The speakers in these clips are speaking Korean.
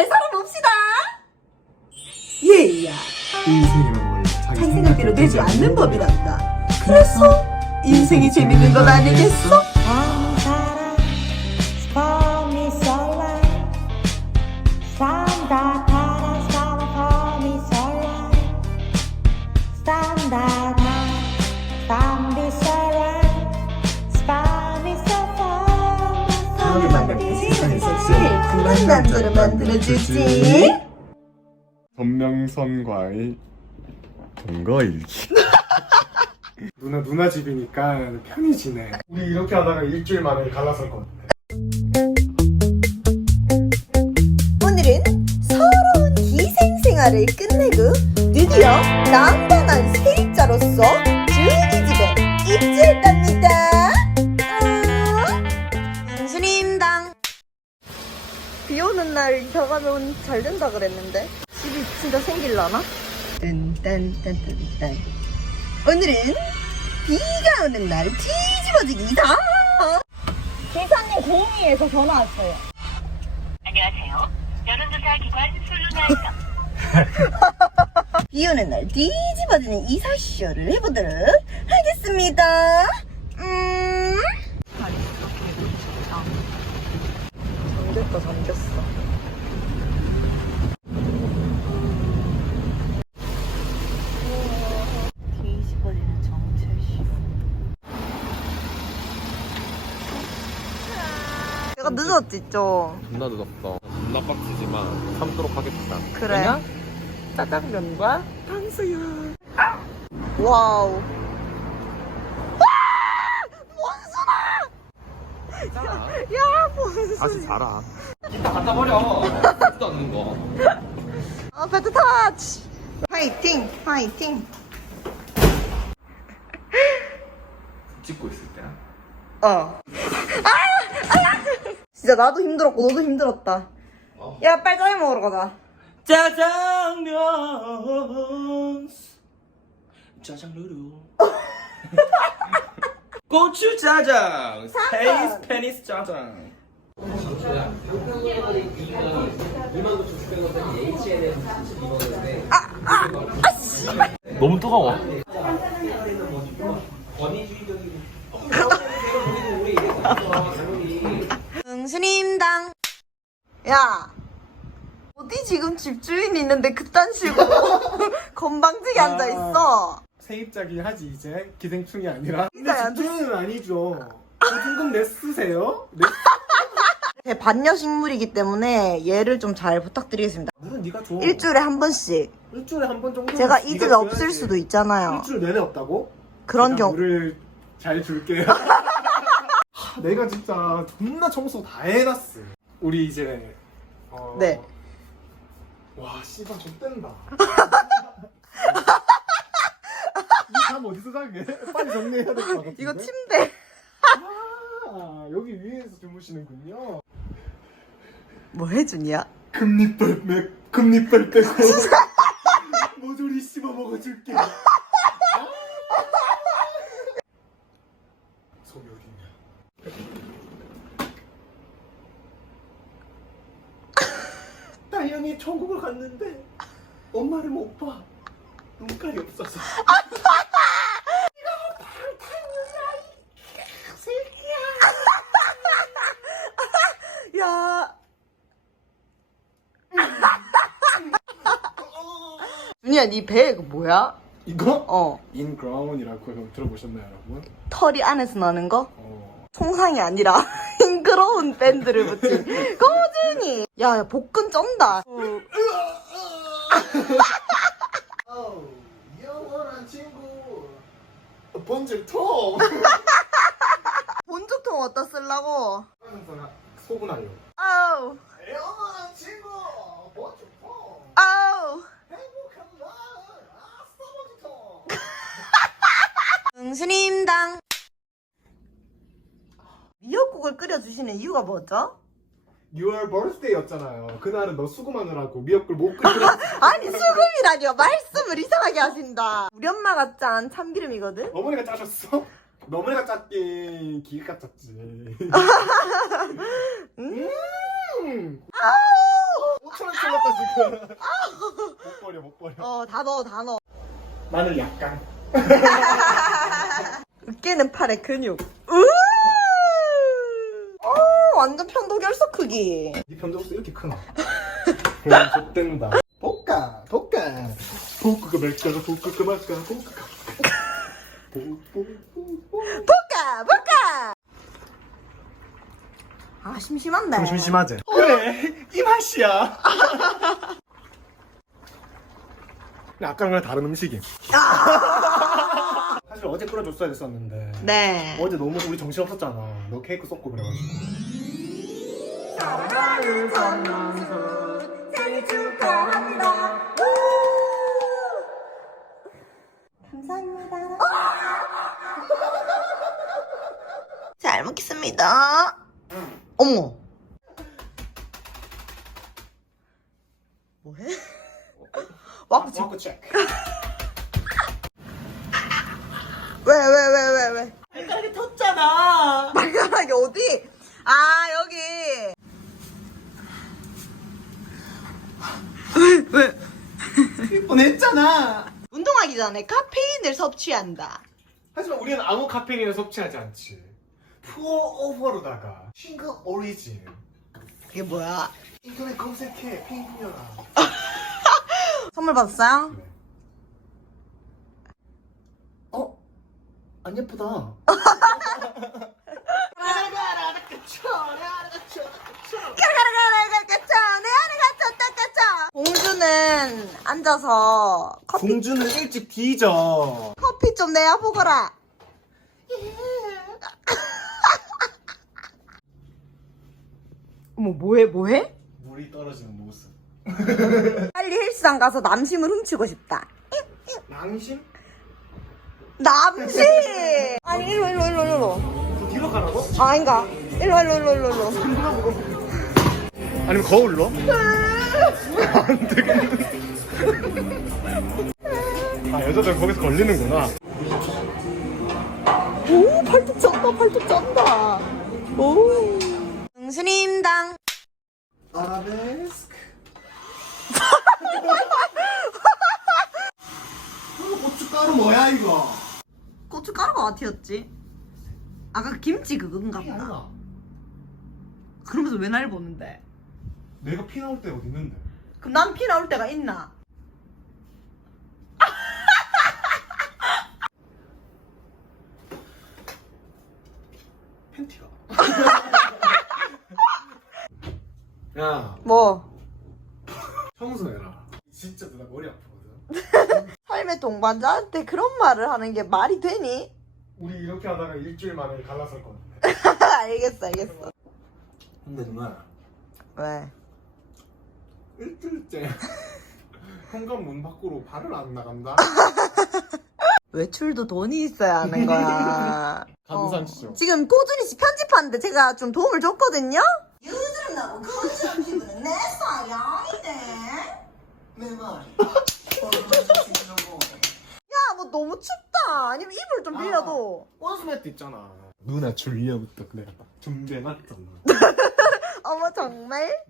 잘 살아봅시다. 얘야, 인생이란 원래 자기 자기 생각대로 되지 않는 법이란다. 그래서 인생이 재밌는 것 아니겠어? Santa 그런 남자를 만들어주지. 전명선과의 동거일기 누나 누나 집이니까 편히 지내. 우리 이렇게 하다가 일주일 만에 갈라설 것 같아. 오늘은 서러운 기생 생활을 끝내고 드디어 세입자 날 겨가면 잘 된다 그랬는데 집이 진짜 생길라나? 딴딴딴딴딴 오늘은 비가 오는 날 뒤집어지기다. 기사님 공의에서 전화 왔어요. 안녕하세요. 여론조사 기관 솔루나입니다. 비 오는 날 뒤집어지는 이사쇼를 해보도록 하겠습니다. 음. 잠겼다, 잠겼어. 내가 늦었지, 좀. 존나 늦었어. 존나 빡치지만 참도록 하겠다. 그래. 짜장면과 탕수육. 와우. 있잖아. 야, 무슨 다시 자라. 기타 갖다 버려. 쓰지도 않는 거. 아, 배트 터치! 파이팅! 파이팅! 찍고 있을 때야. 어. 아! 아! 진짜 나도 힘들었고, 너도 힘들었다. 야, 빨리 짜장 먹으러 가자. 짜장면. 짜장루루. 고추 짜장. 스페이스 페니스 짜장. 너무 뜨거워. 응수님당. 야. 어디 지금 집주인이 있는데 그딴 식으로 건방지게 아. 앉아있어? 세입자기 하지 이제 기생충이 아니라. 근데 세입자야, 집주인은 아니죠. 보증금 내 쓰세요? 내 제 반려식물이기 때문에 얘를 좀 잘 부탁드리겠습니다. 물은 네가 줘. 일주일에 한 번씩. 일주일에 한 번 정도. 제가 이 집에 없을 수도 있잖아요. 일주일 내내 없다고? 그런 경우. 물을 잘 줄게요. 하, 내가 진짜 존나 청소 다 해놨어. 우리 이제 어... 네. 와 씨발 좆된다. 이잠 어디서 자게? 빨리 정리해야 될 것 같은데. 이거 침대. 아 여기 위에서 주무시는군요. 뭐 해주냐? 금리빨 맥 금리빨 빼고 모조리 씹어 먹어줄게. 아! 속이 어딨냐? 다현이 천국을 갔는데 엄마를 못 봐. 눈깔이 없어서. 야. 준이야, 니배 이거 뭐야? 이거? 어. 인그라운이라고 들어보셨나요, 여러분? 털이 안에서 나는 거? 어. 통상이 아니라 싱그러운 밴드를 붙인 고준이. 야, 야, 복근 쩐다. 아우, 영원한 친구. 번질 통. 본조통 어디다 쓰려고? 소분하려. 아우, 영원한 친구. 번질 통. 아우. 행복한 날. 아싸 번질 통. 응수님당. 미역국을 끓여주시는 이유가 뭐죠? 6월 birthday였잖아요. 그날은 너 수금하느라고 미역국 못 끓여. 아니, 수금이라니요. 말씀을 이상하게 하신다. 우리 엄마가 짠 참기름이거든? 어머니가 짜셨어? 너머니가 짰긴 기가 짰지. 음. 음. 꽃처럼 잘랐다 지금. 못 버려 못 버려. 어, 다 넣어, 다 넣어. 마늘 약간. 으깨는 팔의 근육. 으! 어, 완전 편도 결석 크기. 네 편도수 이렇게 크나? 그럼 좆된다. 볶아 볶아. 볶으가 말까가 볶으가 말까 볶으가. 볶아, 볶아! 아, 심심한데. 좀 심심하지? 그래 이 맛이야. 아까랑 다른 음식이. 사실 어제 끓여줬어야 됐었는데. 네. 어제 너무 우리 정신 없었잖아. 너 케이크 쏟고 그래가지고. 생일 축하합니다. 감사합니다. 잘 먹겠습니다. 어머. 뭐해? 와꾸 치 와꾸 체크. 왜, 왜, 왜, 왜, 왜? 발가락이 텄잖아. 발가락이 어디? 아, 여기. 왜, 왜? 뻔했잖아. 운동하기 전에 카페인을 섭취한다. 하지만 우리는 아무 카페인을 섭취하지 않지. 푸어 오버로다가 싱글 오리진. 이게 뭐야? 인터넷 검색해 핑크녀라. 선물 받았어요? 어? 안 예쁘다. 공주는 앉아서 커피, 공주는 일찍 뒤져. 커피 좀 내야 보거라. 어머, 뭐해, 뭐해? 물이 떨어지는 모습. 빨리 헬스장 가서 남심을 훔치고 싶다. 낭심? 남심! 아니, 일로, 일로, 일로, 일로. 더 뒤로 가라고? 아, 아닌가? 일로, 일로, 일로, 일로, 일로. 아니면 거울로? 안 되겠네. 아 여자들 거기서 걸리는구나. 오, 팔뚝 쩐다, 팔뚝 쩐다. 오. 응수님 당. 아라베스크. 어, 고춧가루 뭐야 이거? 고춧가루가 어디였지? 아까 김치 그건가 피 보다. 아니야. 그러면서 왜 날 보는데? 내가 피 나올 때 어디 있는데? 그럼 난 피 나올 때가 있나? 야 뭐? 청소해라. 진짜 누나 머리 아프거든. 삶의 동반자한테 그런 말을 하는 게 말이 되니? 우리 이렇게 하다가 일주일 만에 갈라설 건데. 알겠어, 알겠어. 근데 누나 왜? 일주일째 현관 문 밖으로 발을 안 나간다. 외출도 돈이 있어야 하는 거야. 감산시죠. 어. 지금 꼬준이 씨 편집하는데 제가 좀 도움을 줬거든요? 나고 컨셉 기분은 내 스타일이 아닌데? 내 말이. 야, 뭐 너무 춥다. 아니면 이불 좀 빌려도. 원스매트 있잖아. 누나 줄리어부터 내가 딱 준비해놨잖아. 어머, 정말?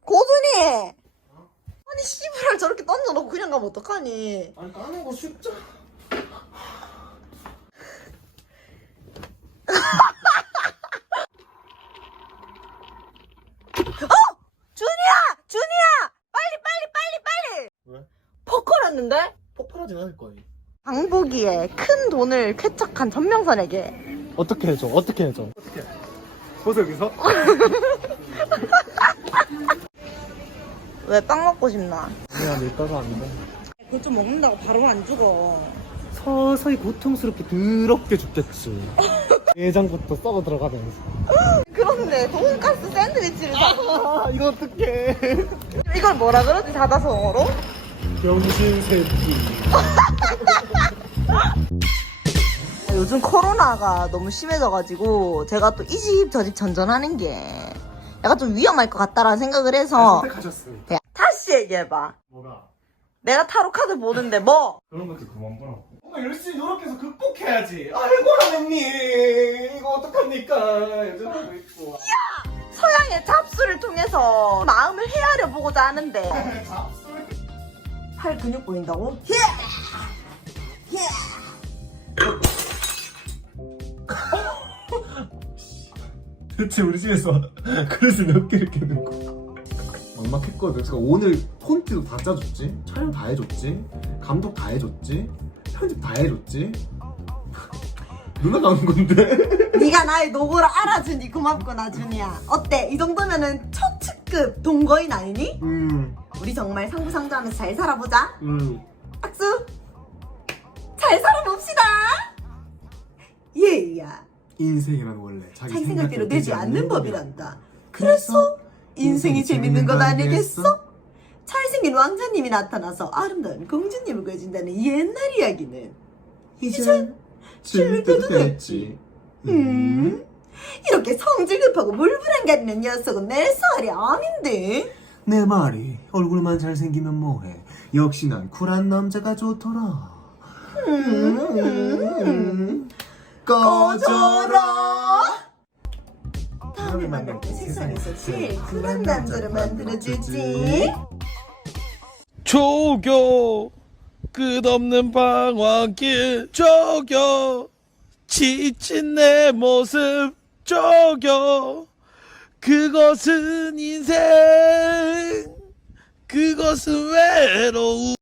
고준이! 아니, 씨부랄 저렇게 던져놓고 그냥 가면 어떡하니? 아니 까는 거 쉽잖아. 준이야! 준이야! 빨리, 빨리, 빨리, 빨리! 왜? 포커 났는데? 폭발하진 않을 거야. 장보기에 큰 돈을 쾌척한 전명선에게 어떻게 해줘? 어떻게 해줘? 어떻게? 보서 여기서? 왜 빵 먹고 싶나? 내가 밀가루 안 돼. 그걸 좀 먹는다고 바로 안 죽어. 서서히 고통스럽게 더럽게 죽겠지. 내장부터 썩어 들어가면서. 그런데 돈가스 샌드위치를 사. 아 이거 어떡해. 이걸 뭐라 그러지 사자성어로? 병신 새끼. 요즘 코로나가 너무 심해져가지고 제가 또 이 집 저 집 전전하는 게 약간 좀 위험할 것 같다라는 생각을 해서 선택하셨으니까. 야, 다시 얘기해봐. 뭐가? 내가 타로 카드 보는데 뭐? 그런 것도 그만 보라고. 뭔가 열심히 노력해서 극복해야지. 아이고, 라면님. 이거 어떡합니까? 여전하고 있고. 서양의 잡수를 통해서 마음을 헤아려 보고자 하는데 팔 근육 보인다고? 대체 우리 집에서 그릇을 몇 개를 깨는 거 막막했거든. 그래서 오늘 폰트도 다 짜줬지? 촬영 다 해줬지? 감독 다 해줬지? 편집 다 해줬지? 누나가 한 건데? 네가 나의 노고를 알아주니 고맙구나 준이야. 어때? 이 정도면은 초특급 동거인 아니니? 음, 우리 정말 상부상조하면서 잘 살아보자. 음. 박수! 잘 살아봅시다! 예야. 인생이란 원래 자기, 자기 생각대로 되지 않는 법이란다. 그래서 인생이 재밌는 것 아니겠어? 잘생긴 왕자님이 나타나서 아름다운 공주님을 구해준다는 옛날 이야기는 이젠 질릴 때도 됐지. 음? 이렇게 성질 급하고 물불안 가리는 녀석은 내 살이 아닌데 내 말이 얼굴만 잘생기면 뭐해? 역시 난 쿨한 남자가 좋더라. 음, 꺼져라. 다음에 만날 때 세상에서 제일 쿨한 남자를 만들어주지. 조교 끝없는 방황길 조교 지친 내 모습 조교 그것은 인생. 그것은 외로움